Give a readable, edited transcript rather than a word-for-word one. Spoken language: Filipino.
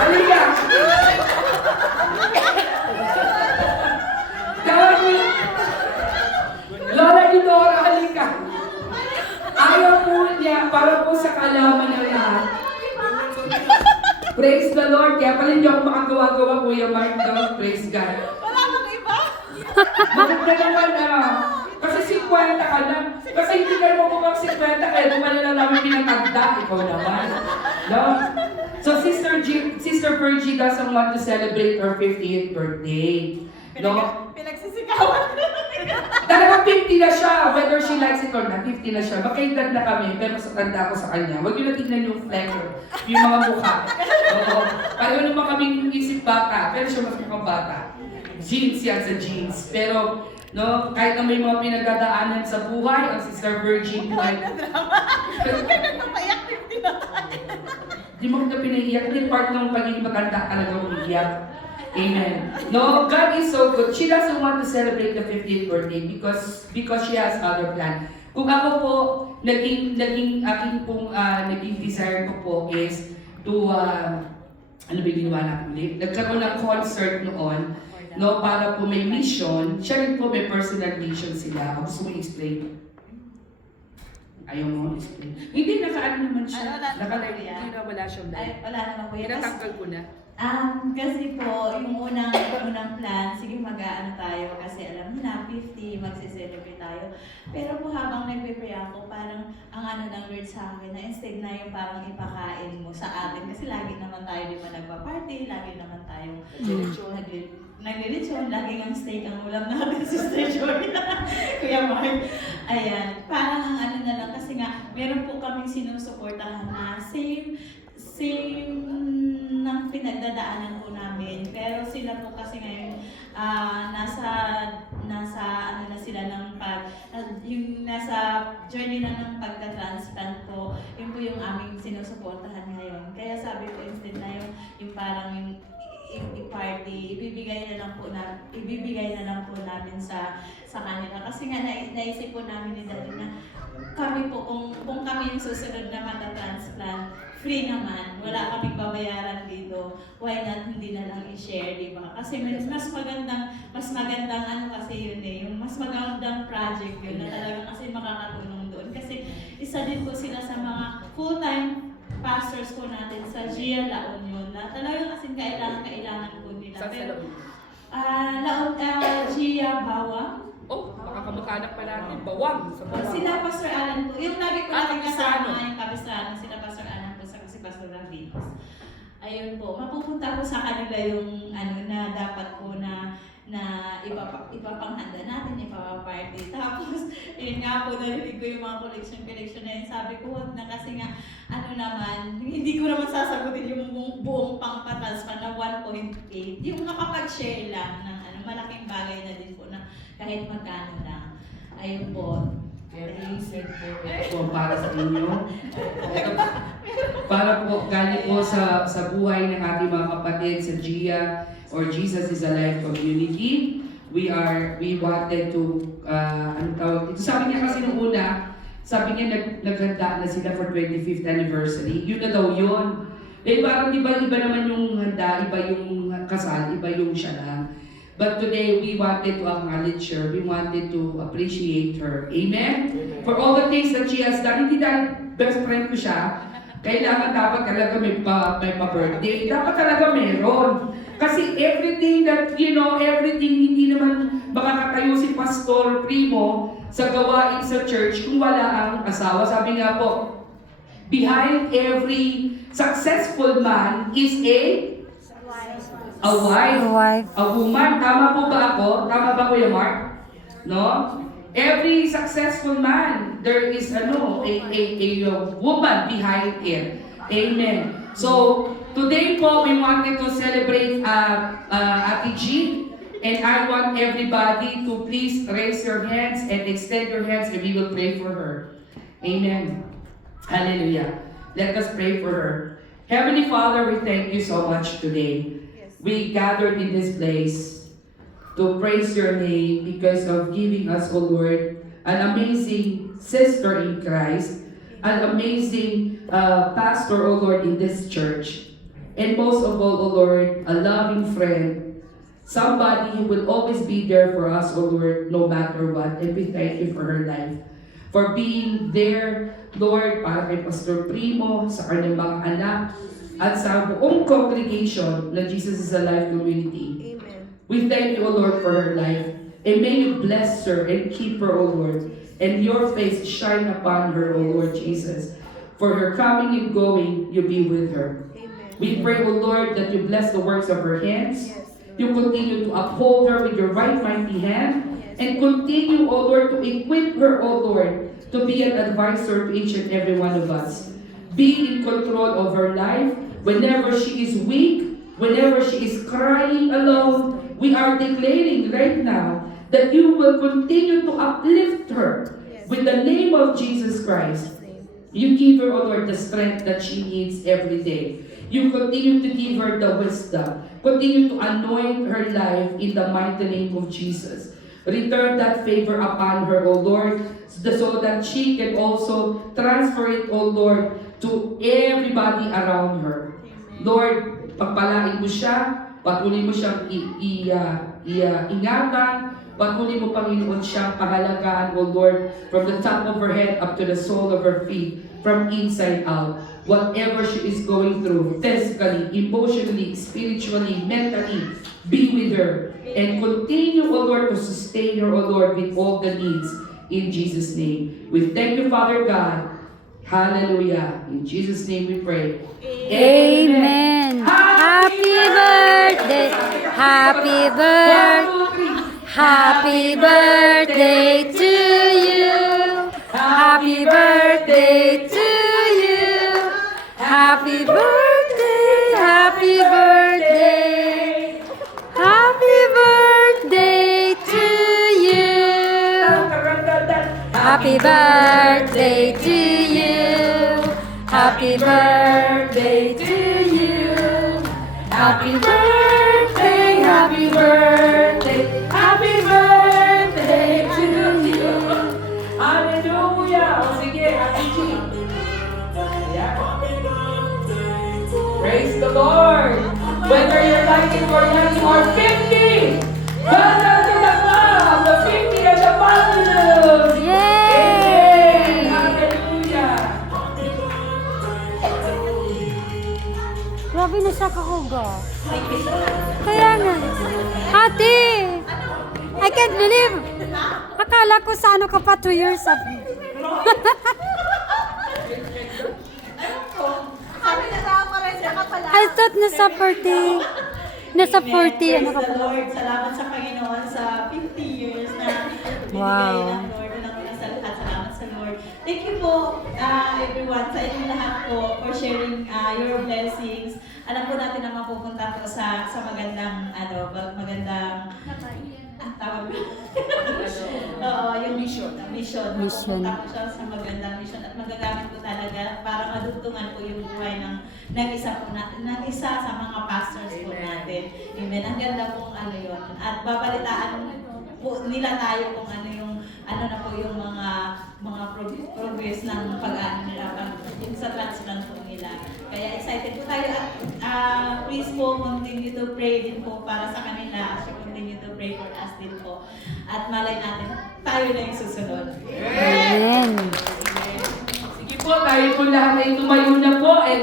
Halika! Dami! Lola Didora, halika! Ayaw po niya para po sa kalaman ng lahat. Praise the Lord! Kaya pala hindi ako makagawa-gawa, Kuya Mark, no? Praise God. Wala nang iba? Maganda naman, kasi 50 ka na. Kasi hindi ka mo mukhang 50, kaya naman na namin pinatagda. Ikaw naman. No? So, Sister Virgie doesn't want to celebrate her 50th birthday. No? Pinagsisikawan. Talagang 50 na siya, whether she likes it or not, 50 na siya. Magkaedad na kami, pero mas tanda ko sa kanya. Huwag niyo na tignan yung fleck, yung mga mukha. Oo. Pareho naman kaming isip bata, pero siya mas mukhang bata. Jeans yan sa jeans. Pero, no, kahit na may mga pinagdadaanan sa buhay, ang Sister Virgie buhay. Huwag ka nagpapayak 50 na tayo. Di mo kita pinaiyak, hindi part ng pagiging matanda talaga umiiyak. Amen. No, God is so good. She doesn't want to celebrate the 50th birthday because she has other plan. Kung ako po, naging desire ko po is to, ano ba yung ginawa natin ulit? Nagkaroon ng concert noon, no, para po may mission. Siya rin po may personal mission sila. Gusto mo i-explain? Ayaw mo explain. Hindi, naka-ano naman siya. Naka-live. Wala siyang live. Ay, wala naman po yan. Pinatanggal ko na. Kasi po, yung unang plan, sige mag-aano tayo kasi alam niyo na, 50, magse-celebrate tayo. Pero po habang nagpe-pray ako, parang ang ano ng Lord sa akin, na instead na yung parang ipakain mo sa atin. Kasi lagi naman tayo di ba nagpa-party, lagi naman tayo naglilitsyon, lagi ang steak ang ulam natin, Sister Joy. Kuya Mark. Ayan, parang ang ano na lang, kasi nga, meron po kaming sinusuportahan na same ng pinagdadaanan po namin. Pero sila po kasi ngayon, nasa ano na sila ng yung nasa journey na ng pagka-transplant po, yun po yung aming sinusuportahan ngayon. Kaya sabi ko instead na yung parang yung i-party, ibibigay na lang po namin sa kanila. Kasi nga naisip po namin ni Daddy na kami po, kung kami yung susunod na mata-transplant, free naman, wala kaming babayaran dito, why not hindi na lang i-share, di ba? Kasi mas magandang ano kasi yun yung mas magandang project yun na talaga kasi makakatulong doon. Kasi isa din po sila sa mga full-time pastors po natin sa Gia La Union na talagang kasi kailangan po nila. Saan sa Gia Bawang. Oh, baka kamag-anak pa natin. Bawang. Sa bawang. Sila Pastor Alan po. Yung lagi ko natin Kapistrano. kasama yung Kapistrano. Sila Pastor Alan po sa si Pastor Ravinos. Ayun po. Mapupunta po sa kanila yung ano na dapat po na ipapanghanda natin, ipapaparty. Tapos, yun nga po, narinig ko yung mga collection na yun. Sabi ko, wag na kasi nga, ano naman, hindi ko naman sasagutin yung buong pang-patransfer na 1.8. Yung nakapag-share lang ng ano, malaking bagay na din po na kahit magkano lang. Ayun po. Po para sa inyo. Para po galing po sa buhay ng ating mga kapatid sa Gia or Jesus is Alive community. We wanted to ano tawag dito. Sabi niya kasi nung una, sabi niya naghanda na sila for 25th anniversary. Yun na daw yun. Eh parang iba naman yung handa, iba yung kasal, iba yung siya lang. But today, we wanted to acknowledge her. We wanted to appreciate her. Amen? For all the things that she has done. Hindi dahil best friend ko siya, kailangan dapat talaga may pa-birthday. Dapat talaga meron. Kasi everything that, everything, hindi naman makakatayo si Pastor Primo sa gawain sa church kung wala ang asawa. Sabi nga po, behind every successful man is a wife, a woman. Tama po ba ako? Tama ba Kuya Mark? No? Every successful man, there is a woman behind it. Amen. So, today po, we wanted to celebrate Ate G. And I want everybody to please raise your hands and extend your hands and we will pray for her. Amen. Hallelujah. Let us pray for her. Heavenly Father, we thank you so much today. We gathered in this place to praise your name because of giving us, O Lord, an amazing sister in Christ, an amazing pastor, O Lord, in this church. And most of all, O Lord, a loving friend, somebody who will always be there for us, O Lord, no matter what. And we thank you for her life. For being there, Lord, para kay Pastor Primo, sa kanyang mga anak, at sa buong congregation ng Jesus is Alive community. Amen. We thank you, O Lord, for her life. And may you bless her and keep her, O Lord. And your face shine upon her, O Lord Jesus. For her coming and going, you be with her. Amen. We pray, O Lord, that you bless the works of her hands. Yes, Lord. You continue to uphold her with your right mighty hand. And continue, O Lord, to equip her, O Lord, to be an advisor to each and every one of us. Be in control of her life. Whenever she is weak, whenever she is crying alone, we are declaring right now that you will continue to uplift her with the name of Jesus Christ. You give her, O Lord, the strength that she needs every day. You continue to give her the wisdom. Continue to anoint her life in the mighty name of Jesus. Return that favor upon her, O Lord, so that she can also transfer it, O Lord, to everybody around her. Lord, pagpalain mo siya, patuloy mo siyang ingatan, patuloy mo, Panginoon, siyang pahalagaan, O Lord, from the top of her head up to the sole of her feet, from inside out. Whatever she is going through, physically, emotionally, spiritually, mentally, be with her. And continue, O Lord, to sustain her, O Lord, with all the needs. In Jesus' name. We thank you, Father God. Hallelujah. In Jesus' name we pray. Amen. Happy birthday. Happy birthday. Happy birthday to you. Happy birthday to you. Happy birthday. Happy birthday. Happy birthday to you. Happy birthday to you. Happy birthday to you. Happy birthday, happy birthday, happy birthday to you. Hallelujah! O sige, Ate G. Ayan. Praise the Lord! Whether you're liking or young or 50, welcome to the club, the 50 and the fabulous! Yay! Hallelujah! Grabe na siya kakuga. Kaya nga. Ate! I can't believe. Akala ko sa ano ka pa 2 years of... I thought nasa 40. Nasa 40. Ano ka Praise the pa? Lord. Salamat sa Panginoon sa 50 years na binigay Wow. ng Lord. Unang-una sa lahat, salamat sa Lord. Thank you po, everyone, sa inyong lahat po for sharing your blessings. Alam po natin na mapupunta po sa magandang, magandang, tawag mo. Oo, yung mission. Mapupunta po siya sa magandang mission at magagamit po talaga para madugtungan po yung buhay ng isa sa mga pastors po natin. Amen. Ang ganda pong yun. At babalitaan po nila tayo kung ano na po yung mga progress ng pag-ano nila yung sa transplant po nila. Kaya excited po tayo at please po continue to pray din po para sa kanila as you continue to pray for us din po. At malay natin, tayo na yung susunod. Amen. Sige po, tayo po lahat ay tumayo na po. And